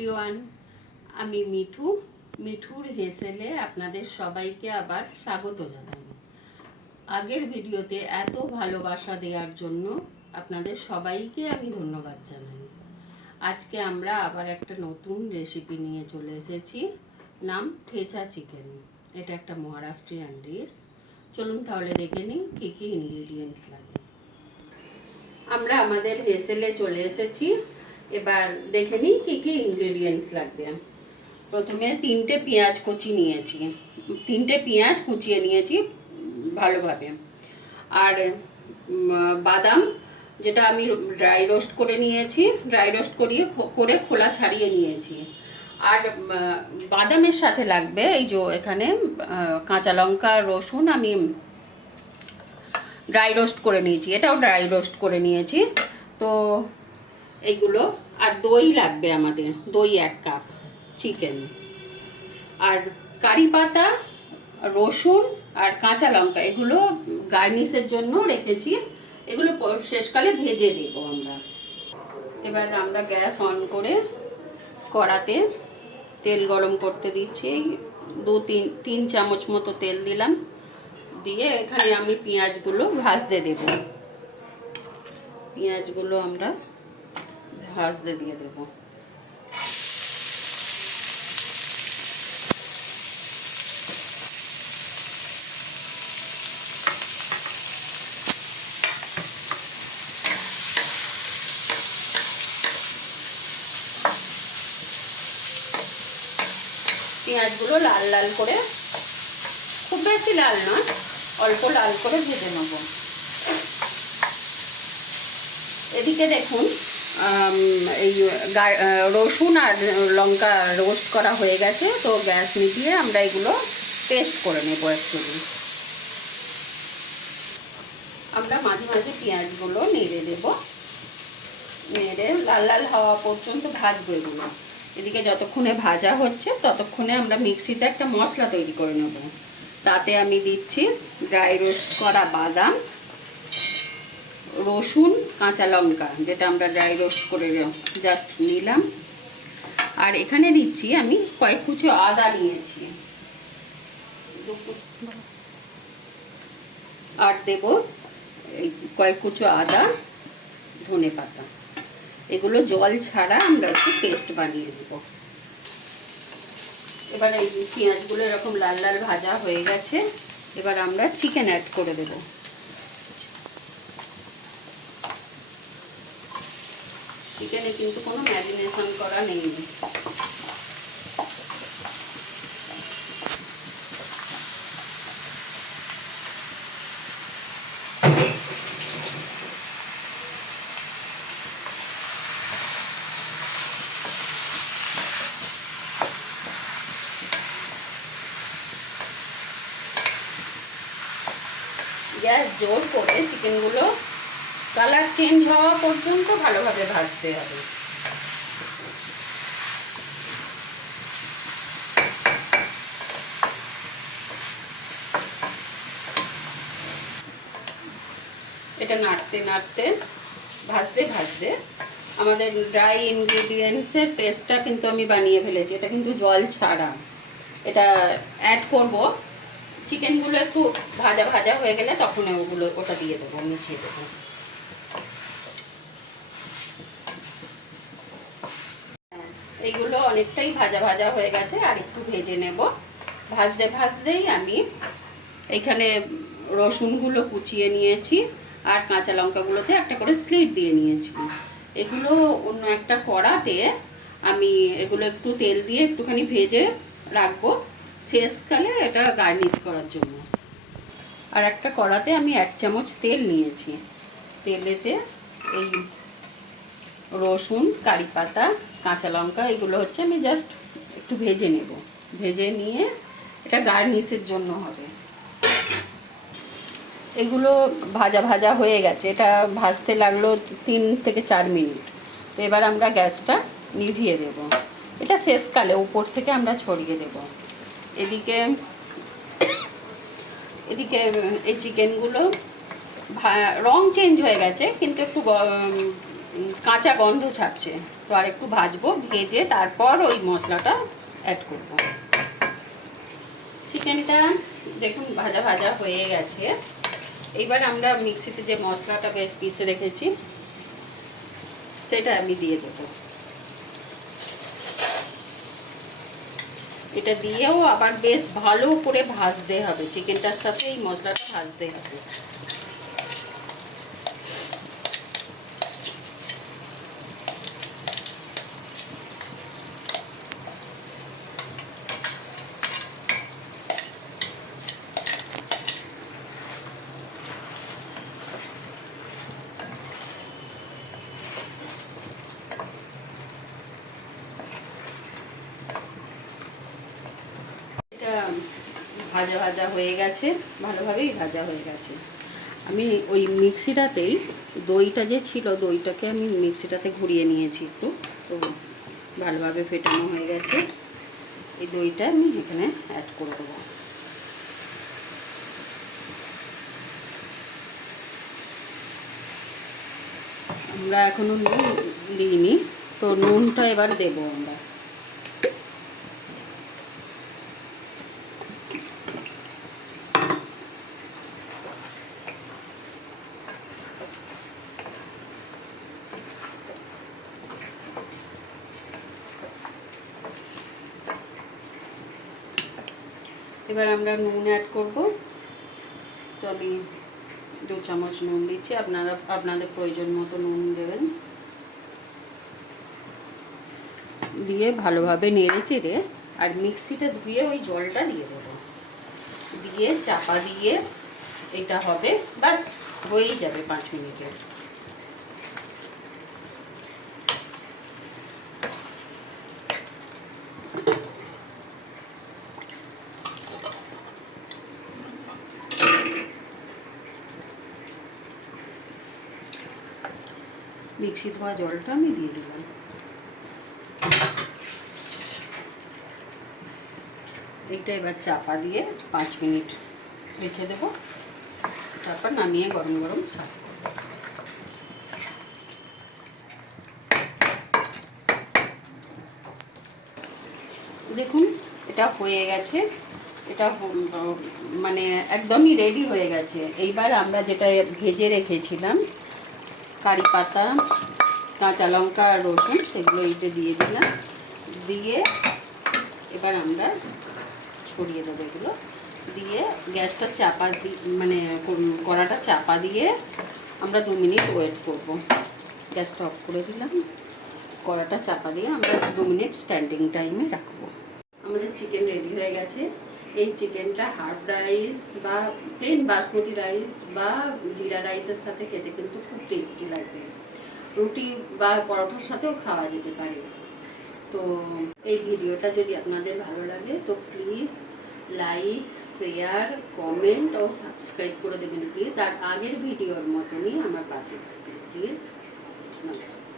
Everyone, আমি মিঠুর হেসেলে আপনাদের সবাইকে আবার স্বাগত জানাই। আগের ভিডিওতে এত ভালোবাসা দেওয়ার জন্য আপনাদের সবাইকে আমি ধন্যবাদ জানাই। আজকে আমরা আবার একটা নতুন রেসিপি নিয়ে চলে এসেছি, নাম ঠেচা চিকেন। এটা একটা মহারাষ্ট্রিয়ান ডিশ। চলুন তাহলে দেখে নিই কী কী ইনগ্রিডিয়েন্টস লাগে। আমরা আমাদের হেসেলে চলে এসেছি, এবার দেখে নিই কী কী ইনগ্রেডিয়েন্টস লাগবে। প্রথমে 3টে পেঁয়াজ কুচিয়ে নিয়েছি ভালোভাবে। আর বাদাম, যেটা আমি ড্রাই রোস্ট করে নিয়েছি, করে খোলা ছাড়িয়ে নিয়েছি। আর বাদামের সাথে লাগবে এই যে এখানে কাঁচা লঙ্কা, রসুন আমি ড্রাই রোস্ট করে নিয়েছি, এটাও ড্রাই রোস্ট করে নিয়েছি। তো এইগুলো, আর দই লাগবে আমাদের, দই 1 কাপ, চিকেন, আর কারি পাতা, রসুন আর কাঁচা লঙ্কা, এগুলো গার্নিশের জন্য রেখেছি। এগুলো শেষকালে ভেজে দেব আমরা। এবার আমরা গ্যাস অন করে কড়াতে তেল গরম করতে দিচ্ছি। 2-3 চামচ মতো তেল দিলাম, দিয়ে এখানে আমি পেঁয়াজগুলো ভাজতে দেব। পেঁয়াজগুলো আমরা ভাজতে দিয়ে দেব। পেঁয়াজগুলো লাল লাল করে, খুব বেশি লাল নয়, অল্প লাল করে ভেজে নেব। এদিকে দেখুন, এই রসুন আর লঙ্কা রোস্ট করা হয়ে গেছে। তো গ্যাস নিভিয়ে আমরা এগুলো পেস্ট করে নেব। একটু আমরা মাঝে মাঝে পেঁয়াজগুলো নেড়ে দেব, নেড়ে লাল লাল হওয়া পর্যন্ত ভাজবো এগুলো। এদিকে যতক্ষণে ভাজা হচ্ছে ততক্ষণে আমরা মিক্সিতে একটা মশলা তৈরি করে নেব। তাতে আমি দিচ্ছি ড্রাই রোস্ট করা বাদাম, রসুন, কাঁচা লঙ্কা, যেটা আমরা ড্রাই রোস্ট করে জাস্ট নিলাম। আর এখানে দিচ্ছি আমি কয়েক কুচো আদা নিয়েছি, আর দেব এই কয়েক কুচো আদা, ধনে পাতা। এগুলো জল ছাড়া আমরা একটু পেস্ট বানিয়ে দেব। এবার এই পেঁয়াজগুলো এরকম লাল লাল ভাজা হয়ে গেছে। এবার আমরা চিকেন অ্যাড করে দেব। চিকেনে কিন্তু কোনো ম্যারিনেশন করা নেই। গ্যাস জোর করে চিকেনগুলো কালার চেঞ্জ হওয়া পর্যন্ত ভালোভাবে ভাজতে হবে। এটা নাড়তে নাড়তে, ভাজতে ভাজতে আমাদের ড্রাই ইনগ্রিডিয়েন্টসের পেস্টটা কিন্তু আমি বানিয়ে ফেলেছি। এটা কিন্তু জল ছাড়া। এটা অ্যাড করব। চিকেনগুলো একটু ভাজা ভাজা হয়ে গেলে তখন ওটা দিয়ে দেবো, মিশিয়ে দেবো। এইগুলো অনেকটাই ভাজা ভাজা হয়ে গেছে, আর একটু ভেজে নেব। ভাজতে ভাজতেই আমি এইখানে রসুনগুলো কুচিয়ে নিয়েছি, আর কাঁচা লঙ্কাগুলোতে একটা করে স্লিট দিয়ে নিয়েছি। এগুলো অন্য একটা কড়াতে আমি এগুলো একটু তেল দিয়ে একটুখানি ভেজে রাখবো, শেষকালে এটা গার্নিশ করার জন্য। আর একটা কড়াতে আমি 1 চামচ তেল নিয়েছি। তেলেতে এই রসুন, কারি পাতা, কাঁচা লঙ্কা, এগুলো হচ্ছে আমি জাস্ট একটু ভেজে নেব। ভেজে নিয়ে এটা গার্নিশের জন্য হবে। এগুলো ভাজা ভাজা হয়ে গেছে। এটা ভাজতে লাগলো 3 থেকে 4 মিনিট। তো এবার আমরা গ্যাসটা নিভিয়ে দেব। এটা শেষকালে উপর থেকে আমরা ছড়িয়ে দেব। এদিকে এই চিকেনগুলো রং চেঞ্জ হয়ে গেছে, কিন্তু একটু কাঁচা গন্ধ ছাড়ছে, তো আর একটু ভাজবো, ভেজে তারপর ওই মশলাটা অ্যাড করব। চিকেনটা দেখুন ভাজা ভাজা হয়ে গেছে। এবার আমরা মিক্সিতে যে মশলাটা পিষে রেখেছি সেটা আমি দিয়ে দেবো। এটা দিয়েও আবার বেশ ভালো করে ভাজতে হবে, চিকেনটার সাথে এই মশলাটা ভাজতে হবে। এটা ভাজা ভাজা হয়ে গেছে, ভালোভাবেই ভাজা হয়ে গেছে। আমি ওই মিক্সিটাতেই দইটা যে ছিল, দইটাকে আমি মিক্সিটাতে ঘুরিয়ে নিয়েছি একটু, তো ভালোভাবে ফেটানো হয়ে গেছে। এই দইটা আমি এখানে অ্যাড করে দেবো। আমরা এখনো নুন দিইনি, তো নুনটা এবার দেবো আমরা। এবার আমরা নুন অ্যাড করব। তো আমি 2 চামচ নুন দিচ্ছি, আপনারা আপনাদের প্রয়োজন মতো নুন দেবেন। দিয়ে ভালোভাবে নেড়ে চেড়ে আর মিক্সিটা ধুয়ে ওই জলটা দিয়ে দেবো, দিয়ে চাপা দিয়ে এটা হবে, বাস হয়েই যাবে 5 মিনিটে। মিক্সি ধোয়া জলটা আমি দিয়ে দিলাম। এইটা এবার চাপা দিয়ে 5 মিনিট রেখে দেবো, তারপর নামিয়ে গরম গরম সার্ভ করব। দেখুন এটা হয়ে গেছে, এটা মানে একদমই রেডি হয়ে গেছে। এইবার আমরা যেটা ভেজে রেখেছিলাম কারি পাতা, কাঁচা লঙ্কা আর রসুন, সেগুলো এইটা দিয়ে দিলাম। দিয়ে এবার আমরা ছড়িয়ে দেবো এগুলো, দিয়ে গ্যাসটা চাপা মানে কড়াটা চাপা দিয়ে আমরা 2 মিনিট ওয়েট করব। গ্যাসটা অফ করে দিলাম, কড়াটা চাপা দিয়ে আমরা 2 মিনিট স্ট্যান্ডিং টাইমে রাখবো। আমাদের চিকেন রেডি হয়ে গেছে। এই চিকেনটা হাফ রাইস বা প্লেন বাসমতি রাইস বা জিরা রাইসের সাথে খেতে কিন্তু খুব টেস্টি লাগবে, রুটি বা পরোটার সাথেও খাওয়া যেতে পারে। তো এই ভিডিওটা যদি আপনাদের ভালো লাগে তো প্লিজ লাইক, শেয়ার, কমেন্ট ও সাবস্ক্রাইব করে দেবেন প্লিজ। আর আগের ভিডিওর মতনই আমার পাশে থাকবেন প্লিজ। নমস্কার।